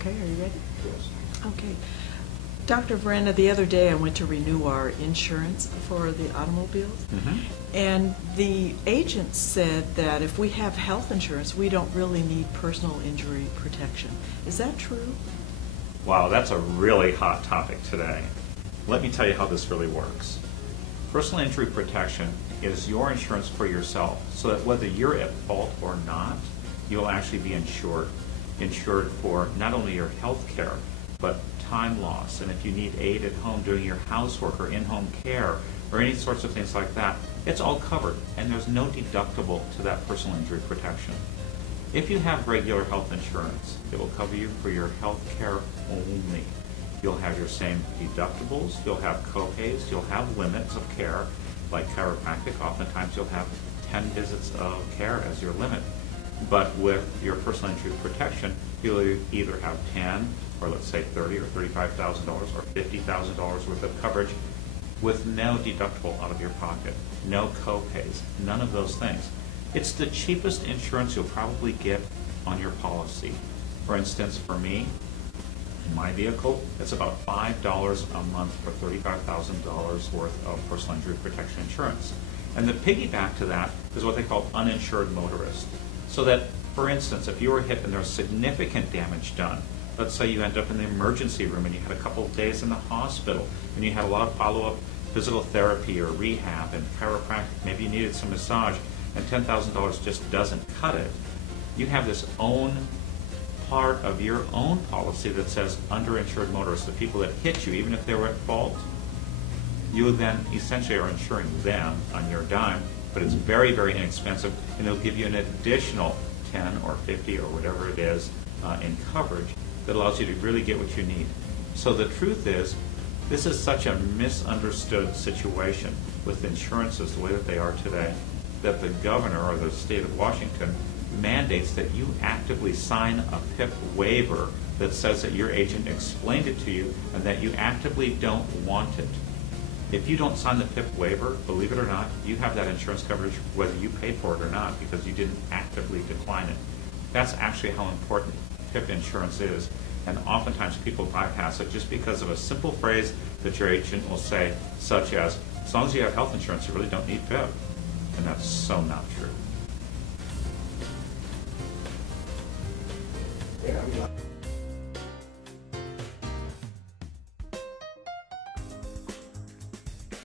Okay, are you ready? Yes. Okay. Dr. Vranna, the other day I went to renew our insurance for the automobiles, and the agent said that if we have health insurance, we don't really need personal injury protection. Is that true? Wow, that's a really hot topic today. Let me tell you how this really works. Personal injury protection is your insurance for yourself, so that whether you're at fault or not, you'll actually be insured for not only your health care, but time loss, and if you need aid at home doing your housework or in-home care or any sorts of things like that, it's all covered, and there's no deductible to that personal injury protection. If you have regular health insurance, it will cover you for your health care only. You'll have your same deductibles, you'll have co-pays, you'll have limits of care, like chiropractic. Oftentimes you'll have 10 visits of care as your limit. But with your personal injury protection, you'll either have 10, or let's say $30,000 or $35,000 or $50,000 worth of coverage with no deductible out of your pocket, no co-pays, none of those things. It's the cheapest insurance you'll probably get on your policy. For instance, for me, in my vehicle, it's about $5 a month for $35,000 worth of personal injury protection insurance. And the piggyback to that is what they call uninsured motorist. So that, for instance, if you were hit and there's significant damage done, let's say you end up in the emergency room and you had a couple of days in the hospital and you had a lot of follow-up physical therapy or rehab and chiropractic, maybe you needed some massage, and $10,000 just doesn't cut it, you have this own part of your own policy that says underinsured motorists, the people that hit you, even if they were at fault, you then essentially are insuring them on your dime, but it's very, very inexpensive, and it'll give you an additional 10 or 50 or whatever it is in coverage that allows you to really get what you need. So the truth is, this is such a misunderstood situation with insurances the way that they are today, that the governor or the state of Washington mandates that you actively sign a PIP waiver that says that your agent explained it to you and that you actively don't want it. If you don't sign the PIP waiver, believe it or not, you have that insurance coverage whether you paid for it or not because you didn't actively decline it. That's actually how important PIP insurance is, and oftentimes people bypass it just because of a simple phrase that your agent will say, such as long you have health insurance, you really don't need PIP. And that's so not true.